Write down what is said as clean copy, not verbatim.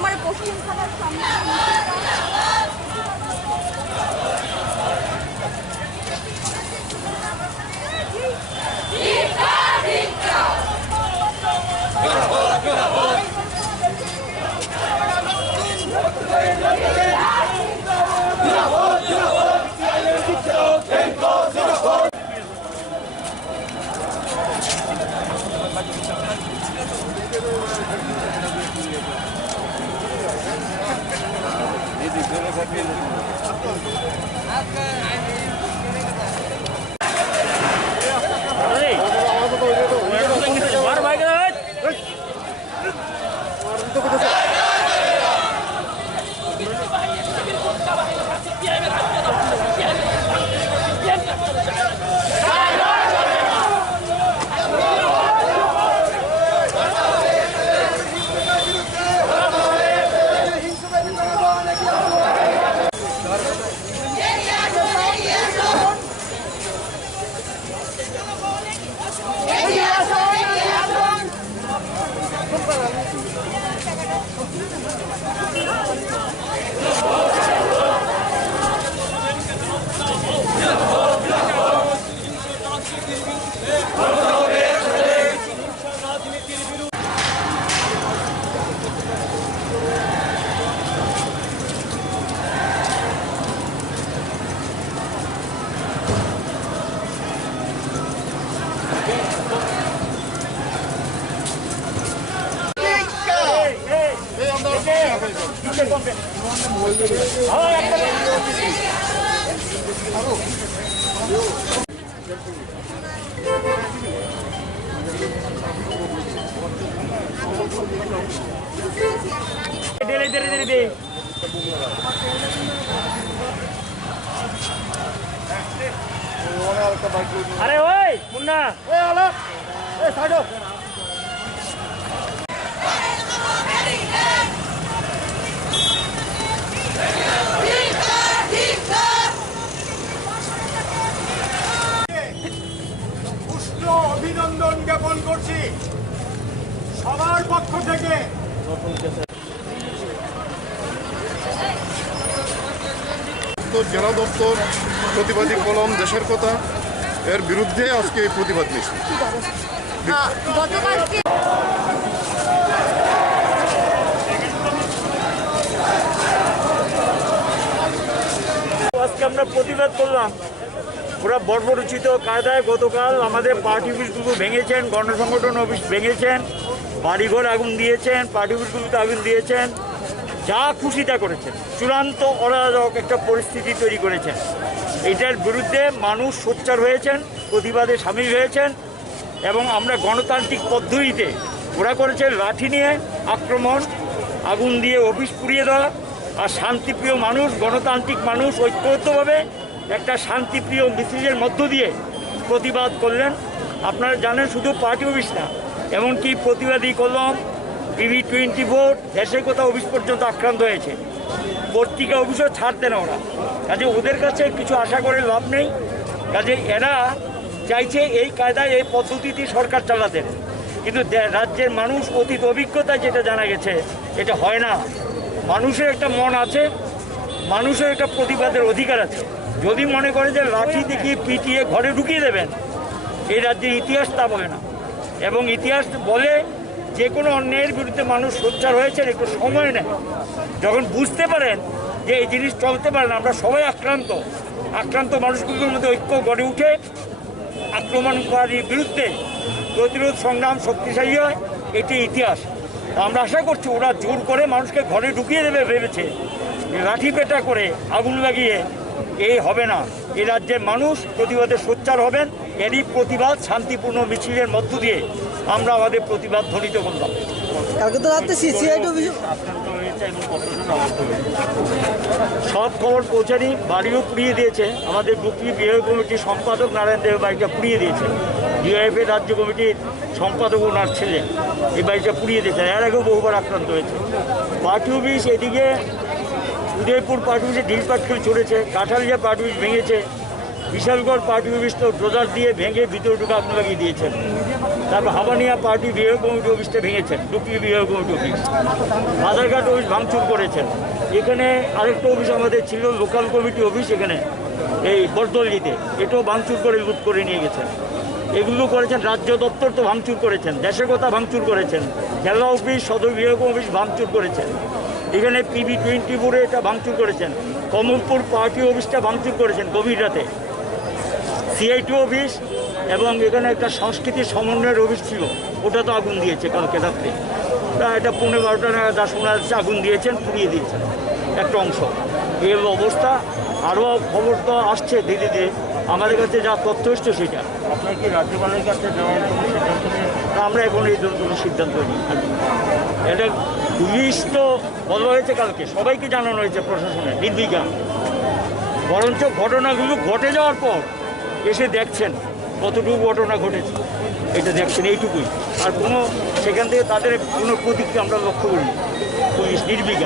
তোমার পশ্চিম থানার সামনে अरे ओए मुन्ना ए आलो ए साइडो উষ্ণ অভিনন্দন জ্ঞাপন করছি সবার পক্ষ থেকে। জেলা দপ্তর প্রতিবাদী কলম দেশের কথা এর বিরুদ্ধে আজকে এই প্রতিবাদ মিছিল। আজকে আমরা প্রতিবাদ করলাম ওরা বর্বরোচিত কায়দায় গতকাল আমাদের পার্টি অফিসগুলো ভেঙেছেন, গণসংগঠন অফিস ভেঙেছেন, বাড়িঘর আগুন দিয়েছেন, পার্টি অফিসগুলোতে আগুন দিয়েছেন, যা খুশিটা করেছেন, চূড়ান্ত অরাজক একটা পরিস্থিতি তৈরি করেছেন। এটার বিরুদ্ধে মানুষ সোচ্চার হয়েছেন, প্রতিবাদে সামিল হয়েছেন এবং আমরা গণতান্ত্রিক পদ্ধতিতে ওরা করেছেন লাঠি নিয়ে আক্রমণ, আগুন দিয়ে অফিস পুড়িয়ে দেওয়া। আর শান্তিপ্রিয় মানুষ, গণতান্ত্রিক মানুষ ঐক্যবদ্ধভাবে একটা শান্তিপ্রিয় মিছিলের মধ্য দিয়ে প্রতিবাদ করলেন। আপনারা জানেন শুধু পার্টি অফিস না, এমনকি প্রতিবাদী কলম, TV24, দেশের কোথাও অফিস পর্যন্ত আক্রান্ত হয়েছে। পত্রিকা অফিসও ছাড়তে না ওরা। কাজে ওদের কাছে কিছু আশা করে লাভ নেই। কাজে এরা চাইছে এই কায়দায় এই পদ্ধতিতে সরকার চালাতেন, কিন্তু রাজ্যের মানুষ অতীত অভিজ্ঞতায় যেটা জানা গেছে এটা হয় না। মানুষের একটা মন আছে, মানুষের একটা প্রতিবাদের অধিকার আছে। যদি মনে করে যে লাঠি দেখিয়ে পিটিয়ে ঘরে ঢুকিয়ে দেবেন, এই রাজ্যের ইতিহাস তা বলে না। এবং ইতিহাস বলে যে কোনো অন্যায়ের বিরুদ্ধে মানুষ সোচ্চার হয়েছেন, একটু সময় নেয়। যখন বুঝতে পারেন যে এই জিনিস চলতে পারে না, আমরা সবাই আক্রান্ত মানুষগুলোর মধ্যে ঐক্য গড়ে উঠে আক্রমণকারীর বিরুদ্ধে প্রতিরোধ সংগ্রাম শক্তিশালী হয়। এটি ইতিহাস। আমরা আশা করছি ওরা জোর করে মানুষকে ঘরে ঢুকিয়ে দেবে ভেবেছে, লাঠি পেটা করে আগুন লাগিয়ে এই হবে না। এই রাজ্যের মানুষ প্রতিবাদে সোচ্চার হবেন। এরই প্রতিবাদ শান্তিপূর্ণ মিছিলের মধ্য দিয়ে আমরা আমাদের প্রতিবাদ ধ্বনিত করলাম। সব খবর পৌঁছানি, বাড়িও পুড়িয়ে দিয়েছে। আমাদের গ্রুপটি বিএ কমিটির সম্পাদক নারায়ণ দেব বাড়িটা পুড়িয়ে দিয়েছে। ডিআইএফের রাজ্য কমিটির সম্পাদক ওনার ছেলে এই বাড়িটা পুড়িয়ে দিয়েছেন। এর আগেও বহুবার আক্রান্ত হয়েছে। পার্টি অফিস এদিকে উদয়পুর পার্টি অফিসে ঢিল পাটকেল চলেছে, কাঁঠালিয়া পার্টি অফিস ভেঙেছে, বিশালগড় পার্টি অফিস তো ডোজার দিয়ে ভেঙে ভিতরে ঢুকে আগুন লাগিয়ে দিয়েছেন। তারপর হাবানিয়া পার্টি বিভাগ কমিটি অফিসটা ভেঙেছেন, ডুকলি বিভাগ কমিটি অফিস, বাজারঘাট অফিস ভাঙচুর করেছেন। এখানে আরেকটা অফিস আমাদের ছিল, লোকাল কমিটি অফিস, এখানে এই বরদলজিতে, এটাও ভাঙচুর করে লুট করে নিয়ে গেছেন। এগুলো করেছেন। রাজ্য দপ্তর তো ভাঙচুর করেছেন, দেশের কথা ভাঙচুর করেছেন, জেলা অফিস, সদর বিভাগ অফিস ভাঙচুর করেছেন। এখানে PB24 এটা ভাঙচুর করেছেন। কমলপুর পার্টি অফিসটা ভাঙচুর করেছেন গভীর রাতে। CIT অফিস এবং এখানে একটা সংস্কৃতি সমন্বয়ের অফিস ছিল, ওটা তো আগুন দিয়েছে কালকে রাত্রে। তা এটা 12:15 নাগাদ শোনা যাচ্ছে আগুন দিয়েছেন, পুড়িয়ে দিয়েছেন একটা অংশ। এই হলো অবস্থা। আরও খবর তো আসছে ধীরে ধীরে, আমাদের কাছে যা তথ্য এসছে সেটা। আপনার কি রাজ্যপালের কাছে যাওয়ার কোনো সিদ্ধান্ত নিয়েছে? আমরা এখন এই ধরনের কোনো সিদ্ধান্ত নিই। এটা পুলিশ তো বলা হয়েছে কালকে, সবাইকে জানানো হয়েছে প্রশাসনের নির্বিঘ্ন। বরঞ্চ ঘটনাগুলো ঘটে যাওয়ার পর এসে দেখছেন কতটুকু ঘটনা ঘটেছে, এটা দেখছেন, এইটুকুই। আর কোনো সেখান থেকে তাদের কোনো প্রতিক্রিয়া আমরা লক্ষ্য করিনি। পুলিশ নির্বিঘ্ন।